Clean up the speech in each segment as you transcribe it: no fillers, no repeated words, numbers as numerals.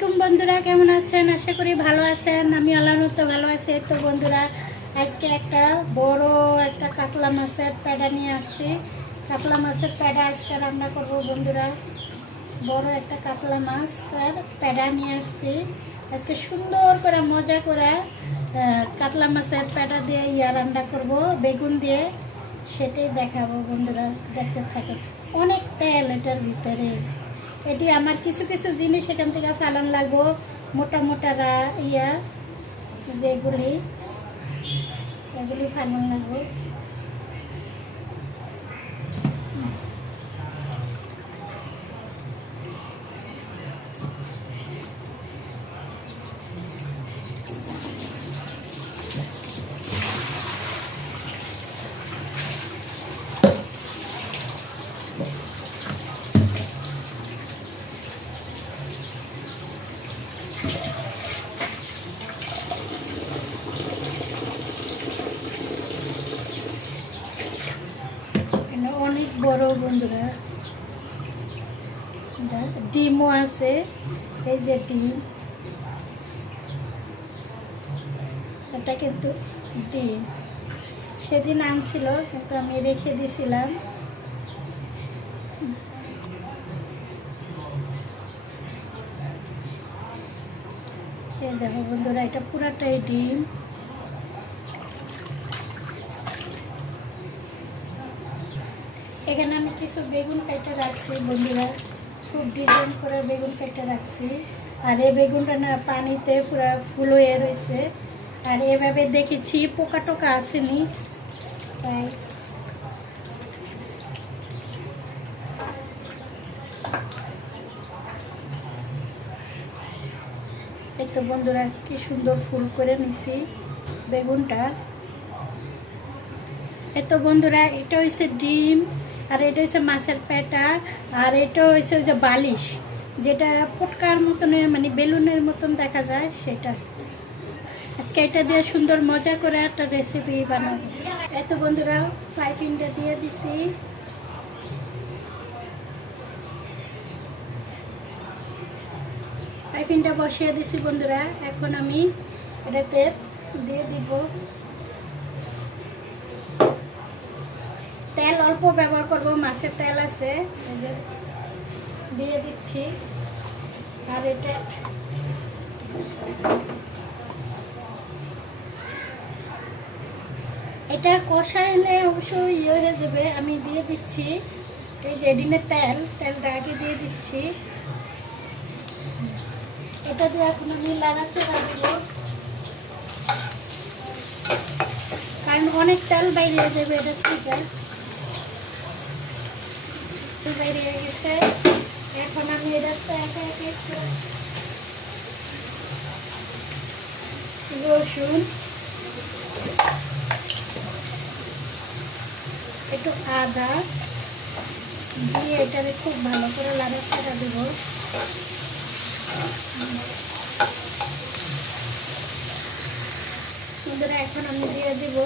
আলাইকুম বন্ধুরা, কেমন আছেন? আশা করি ভালো আছেন। আমি আল্লাহর মতো ভালো আছি। তো বন্ধুরা, আজকে একটা বড় একটা কাতলা মাছের প্যাডা নিয়ে আসছি। কাতলা মাছের প্যাডা আজকে রান্না করব বন্ধুরা। বড় একটা কাতলা মাছের প্যাডা নিয়ে আসছি আজকে, সুন্দর করে মজা করে কাতলা মাছের প্যাডা দিয়ে রান্না করব বেগুন দিয়ে। সেটাই দেখাবো বন্ধুরা, দেখতে থাকে। অনেক তেল এটার ভিতরে। এটি আমার কিছু কিছু জিনিস এখান থেকে ফালান লাগবো, মোটা মোটা যেগুলি এগুলি ফালান লাগবো। অনেক বড় বন্ধুরা, ডিমও আছে। এই যে ডিম, এটা কিন্তু ডিম সেদিন আনছিল, কিন্তু আমি রেখে দিয়েছিলাম। এই দেখো বন্ধুরা, এটা পুরাটাই ডিম। এখানে আমি কিছু বেগুন কেটে রাখছি বন্ধুরা, খুব ডিজাইন করে বেগুন কেটে রাখছি। আর এই বেগুনটা না পানিতে পুরো ফুল হয়ে রয়েছে। আর এভাবে দেখেছি পোকা টোকা আসেনি, তাই এই তো বন্ধুরা, কি সুন্দর ফুল করে নিছি বেগুনটা। এত বন্ধুরা, এটা হচ্ছে ডিম, আর এটা হচ্ছে মাছের পেটা, আর এটা হচ্ছে যে বালিশ, যেটা পটকার মতন মানে বেলুনের মতন দেখা যায় সেটা। আজকে এটা দিয়ে সুন্দর মজা করে একটা রেসিপি বানাবো। এত বন্ধুরা, পাইপিংটা দিয়ে দিছি। পাইপিংটা বসিয়ে দিছি বন্ধুরা। এখন আমি এটাতে দিয়ে দিব তেল। অল্প ব্যবহার করব, মাছের তেল আছে, দিয়ে দিচ্ছি। আর এটা কষাইলে অবশ্য হয়ে যাবে। আমি দিয়ে দিচ্ছি এই যে ডিমের তেলটা আগে দিয়ে দিচ্ছি। এটা দিয়ে এখন আমি লাড়াচাড়া দিব, কারণ অনেক তেল বাইরে যাবে এটা থেকে। বাইরে হয়ে গেছে। এখন আমি এটা একে একে রসুন, একটু আদা দিয়ে এটাকে খুব ভালো করে লাড়াচাড়া দেব। বন্ধুরা, এখন আমি দিয়ে দিব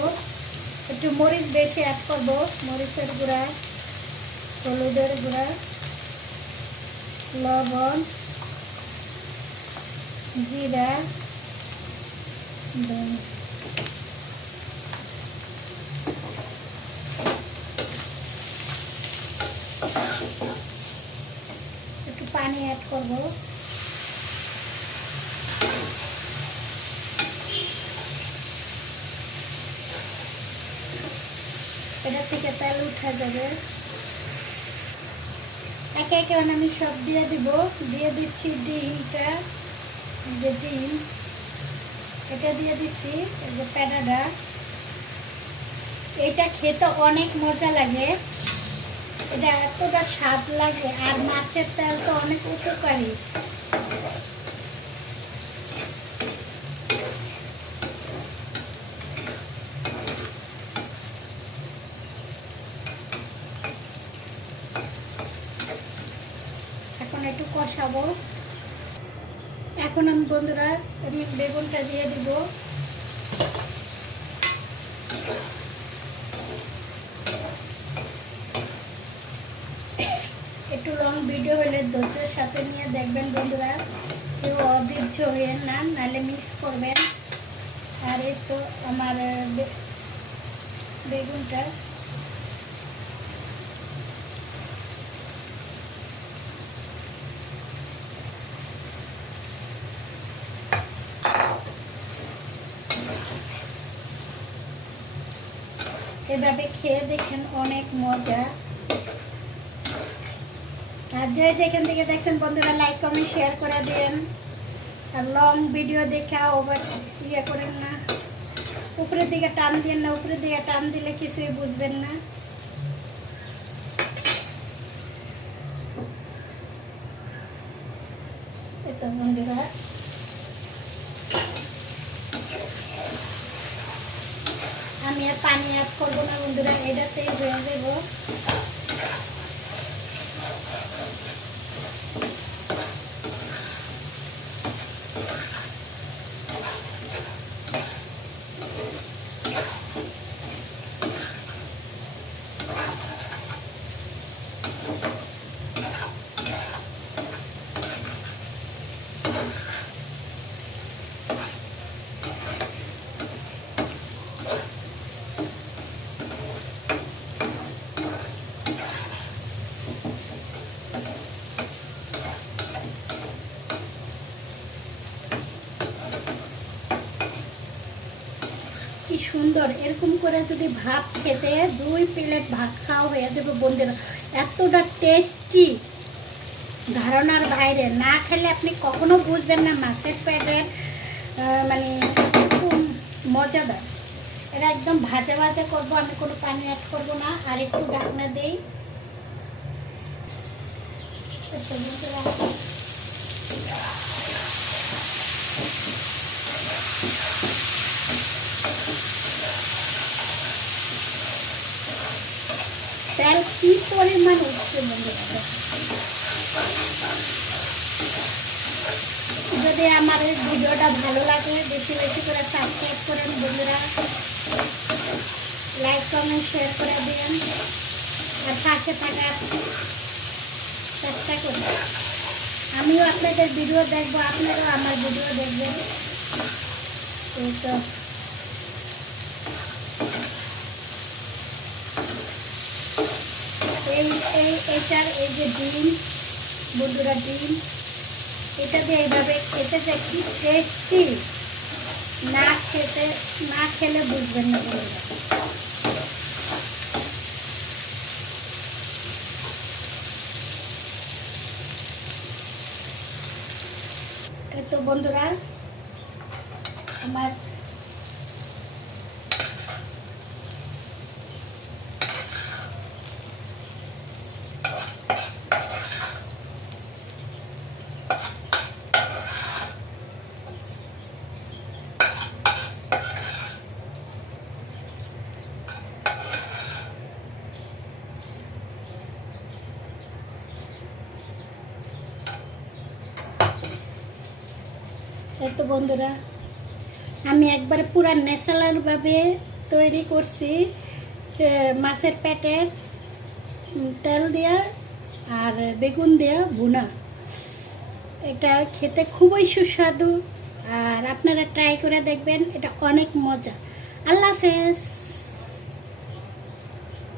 একটু মরিচ বেশি অ্যাড করব, মরিচের গুঁড়া, হলুদের গুঁড়া, লবণ, জিরা, একটু পানি অ্যাড করব। এটা থেকে তেল উঠে যাবে। একে একে আমি সব দিয়ে দিব। দিয়ে দিচ্ছি ডিমটা, যে ডিম এটা দিয়ে দিচ্ছি, এই যে প্যাডাটা। এটা খেতে অনেক মজা লাগে, এটা এতটা স্বাদ লাগে। আর মাছের তেল তো অনেক উপকারী। এখন একটু কষাবো। এখন আমি বন্ধুরা বেগুনটা দিয়ে দিব। একটু লং ভিডিও হলে ধৈর্যের সাথে নিয়ে দেখবেন বন্ধুরা। কেউ অধৈর্য হইয়েন না, নাহলে মিক্স করবেন। আর এই তো আমার বেগুনটা এভাবে খেয়ে দেখেন, অনেক মজা। আর যে যেখান থেকে দেখছেন বন্ধুরা লাইক কমেন্ট শেয়ার করে দেন। আর লং ভিডিও দেখে ওভার ইয়ে করেন না, উপরের দিকে টান দিন না, উপরের দিকে টান দিলে কিছুই বুঝবেন না। এই তো বন্ধুরা আমি আর পানি অ্যাড করবো না বন্ধুরা, এটাতেই হয়ে যাব। কি সুন্দর, এরকম করে যদি ভাত খেতে 2 প্লেট ভাত খাওয়া হয়ে যাবে বন্ধুরা। এতটা টেস্টি, ধারণার বাইরে। না খেলে আপনি কখনো বুঝবেন না মাছের পেটের মানে খুব মজাদার। এটা একদম ভাজা ভাজা করবো, আমি কোনো পানি অ্যাড করবো না। আর একটু ঢাকনা দেই। তেল কি পরিমাণ উঠছে বন্ধুরা। যদি আমার এই ভিডিওটা ভালো লাগে বেশি বেশি করে সাবস্ক্রাইব করেন বন্ধুরা, লাইক কমেন্ট শেয়ার করে দিন। আর পাশে থাকার চেষ্টা করি। আমিও আপনাদের ভিডিও দেখবো, আপনারাও আমার ভিডিও দেখবেন। এই তো এই যে ডিম বন্ধুরা, ডিম এটা দিয়ে এইভাবে খেতে যে কি টেস্টি, না খেলে বুঝবেন না বন্ধুরা। এই তো বন্ধুরা আমার এই তো বন্ধুরা আমি একবারে পুরা ন্যাচারালভাবে তৈরি করছি মাছের পেটের তেল দিয়া আর বেগুন দিয়া ভুনা। এটা খেতে খুবই সুস্বাদু, আর আপনারা ট্রাই করে দেখবেন, এটা অনেক মজা। আল্লাহ হাফেজ।